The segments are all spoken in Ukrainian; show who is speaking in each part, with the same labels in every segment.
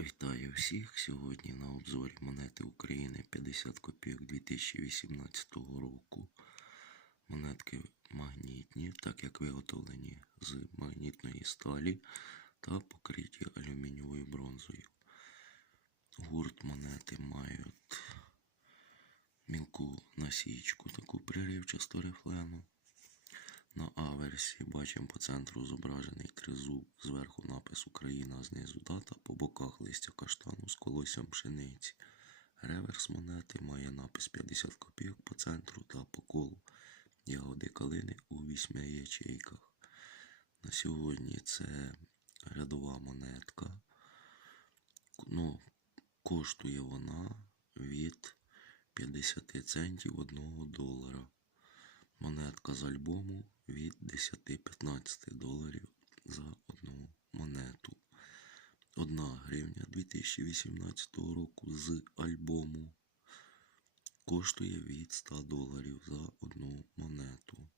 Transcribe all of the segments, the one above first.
Speaker 1: Вітаю всіх! Сьогодні на обзорі монети України 50 копійок 2018 року. Монетки магнітні, так як виготовлені з магнітної сталі та покриті алюмінієвою бронзою. Гурт монети мають мілку насічку, таку приривчасту рифлену. На аверсі бачимо по центру зображений тризуб, зверху напис Україна, знизу дата, по боках листя каштану з колоссям пшениці. Реверс монети має напис 50 копійок по центру та по колу ягоди калини у вісьми ячейках. На сьогодні це рядова монетка. Ну, коштує вона від 50 центів 1 долара. Монетка з альбому від 10-15 доларів за одну монету. Одна гривня 2018 року з альбому коштує від 100 доларів за одну монету.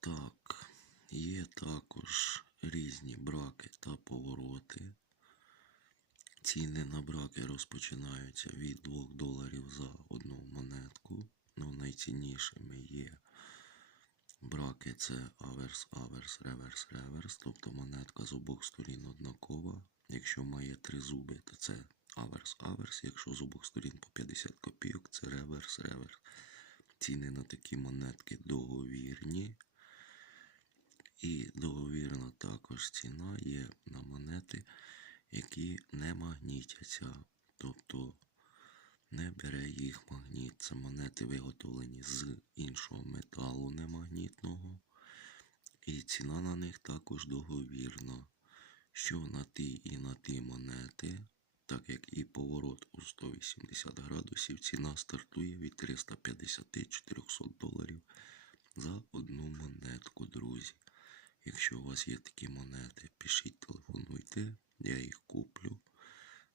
Speaker 1: Так, є також різні браки та повороти. Ціни на браки розпочинаються від 2 доларів за одну монетку. Найціннішими є браки це аверс, аверс, реверс, реверс. Тобто монетка з обох сторін однакова. Якщо має три зуби, то це аверс, аверс. Якщо з обох сторін по 50 копійок, це реверс, реверс. Ціни на такі монетки договірні. І договірна також ціна є на монети, які не магнітяться. Тобто не бере їх магніт. Це монети виготовлені з іншого металу немагнітного. І ціна на них також договірна. Що на ті і на ті монети, так як і поворот у 180 градусів, ціна стартує від 350-400 доларів за одну монетку, друзі. Якщо у вас є такі монети, пишіть, телефонуйте, я їх куплю.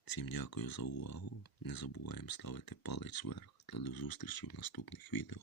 Speaker 1: Всім дякую за увагу. Не забуваємо ставити палець вверх та до зустрічі в наступних відео.